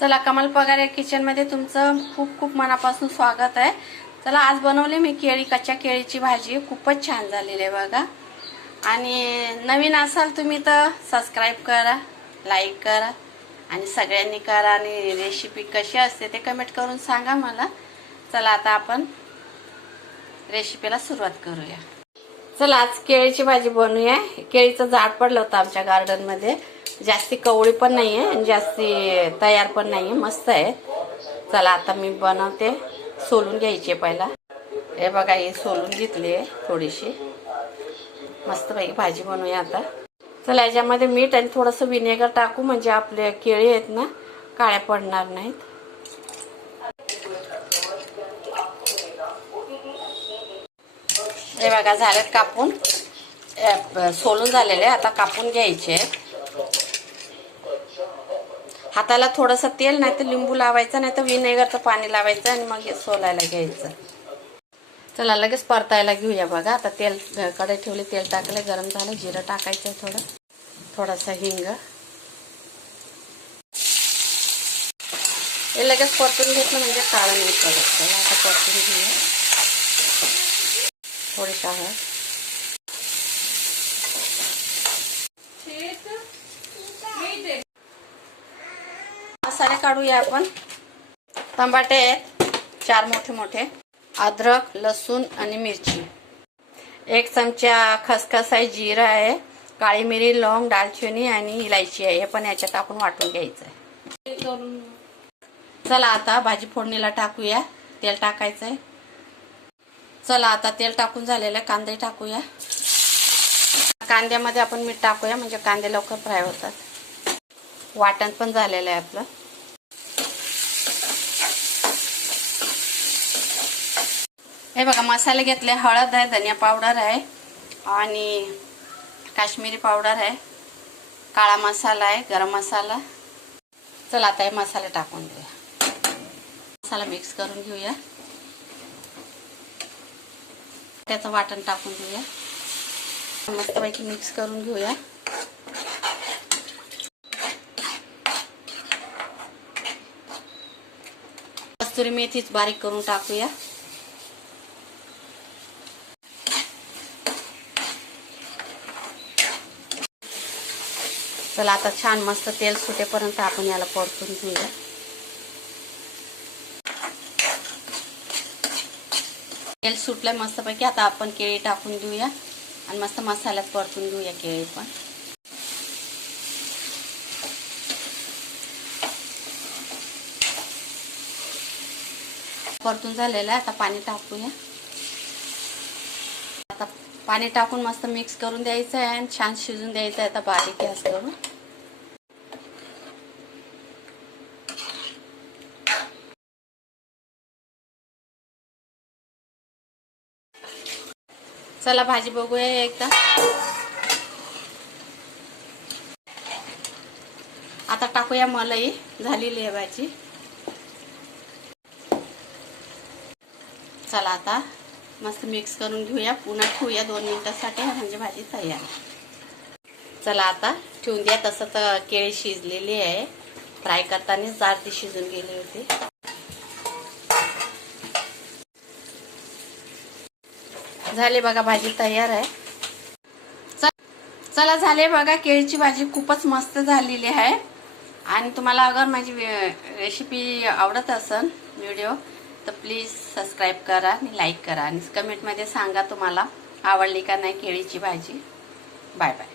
चला कमल पगार या किचनमध्ये तुमचं खूप खूप मनापासून स्वागत आहे. चला आज बनवले मी केळी कच्च्या केळीची भाजी. खूपच छान झालेली आहे बघा. आणि नवीन असाल तुम्ही तर सबस्क्राईब करा लाईक करा आणि सगळ्यांनी करा. आणि रेसिपी कशी असते ते कमेंट करून सांगा मला. चला आता आपण रेसिपीला सुरुवात करूया. चला आज केळीची भाजी बनवूया. केळीचं झाड पडलं होतं आमच्या गार्डनमध्ये जास्ती कवळी पण नाही आणि जास्ती तयार पण नाही आहे मस्त आहे. चला आता मी बनवते. सोलून घ्यायची आहे पहिला. हे बघा हे सोलून घेतली आहे थोडीशी. मस्त पैकी भाजी बनवूया आता. चला याच्यामध्ये मीठ आणि थोडंसं विनेगर टाकू म्हणजे आपले केळी आहेत ना काळ्या पडणार नाहीत. हे बघा झालेत कापून. सोलून झालेले आता कापून घ्यायचे हाताला थोडंसं तेल नाही तर लिंबू लावायचं नाही तर विनेगरचं पाणी लावायचं आणि मग हे सोलायला घ्यायचं. चला लगेच परतायला घेऊया बघा. आता तेल कडे कढई तेल टाकले गरम झालं जिरं टाकायचं थोडं. थोडासा हिंग. हे लगेच परतून घेतलं म्हणजे काळं नाही पडत. चला आता परतून घेऊया. थोडीशी हळद. मसाले काढूया आपण. टमाटे आहेत चार मोठे मोठे. अद्रक लसूण आणि मिरची. एक चमचा खसखस आहे जिरा आहे काळी मिरी लवंग दालचिनी आणि इलायची आहे. हे पण याच्यात आपण वाटून घ्यायचं आहे चला आता भाजी फोडणीला टाकूया. तेल टाकायचं आहे चला आता तेल टाकून झालेलं आहे कांदे टाकूया. कांद्यामध्ये आपण मीठ टाकूया म्हणजे कांदे लवकर फ्राय होतात. वाटण पण झालेलं आहे आपलं. हे बघा मसाले घेतले हळद आहे धनिया पावडर आहे आणि काश्मीरी पावडर आहे. काळा मसाला आहे गरम मसाला. चला आता हे मसाले टाकून देऊया. मसाला मिक्स करून घेऊया. त्याचं वाटण टाकून घेऊया मस्तपैकी मिक्स करून घेऊया. कस्तुरी मेथीच बारीक करून टाकूया. चला आता छान मस्त तेल सुटेपर्यंत आपण याला परतून घेऊया. तेल सुटलंय मस्तपैकी. आता आपण केळी टाकून घेऊया आणि मस्त मसाल्यात परतून घेऊया केळी पण. परतून झालेलं आहे. आता पाणी टाकूया. पाणी टाकून मस्त मिक्स करून द्यायचं आहे आणि छान शिजून द्यायचं आहे. आता बारीक गॅस करून. चला भाजी बघूया एकदा. आता टाकूया मलाई. झालेली आहे भाजी. चला आता. मस्त मिक्स करून घेऊया. पुन्हा ठेवूया दोन मिनिटासाठी. म्हणजे भाजी तयार. चला आता ठेवून द्या. तसं तर केळी शिजलेली आहे. फ्राय करतानाच जाड ती शिजून गेली होती. झाली बघा भाजी तयार आहे. चला झाले बघा. केळीची भाजी खूपच मस्त झालेली आहे. आणि तुम्हाला अगर माझी रेसिपी आवडत असेल व्हिडिओ तर प्लीज सबस्क्राईब करा आणि लाईक करा. आणि कमेंटमध्ये सांगा तुम्हाला आवडली का नाही केळीची भाजी. Bye bye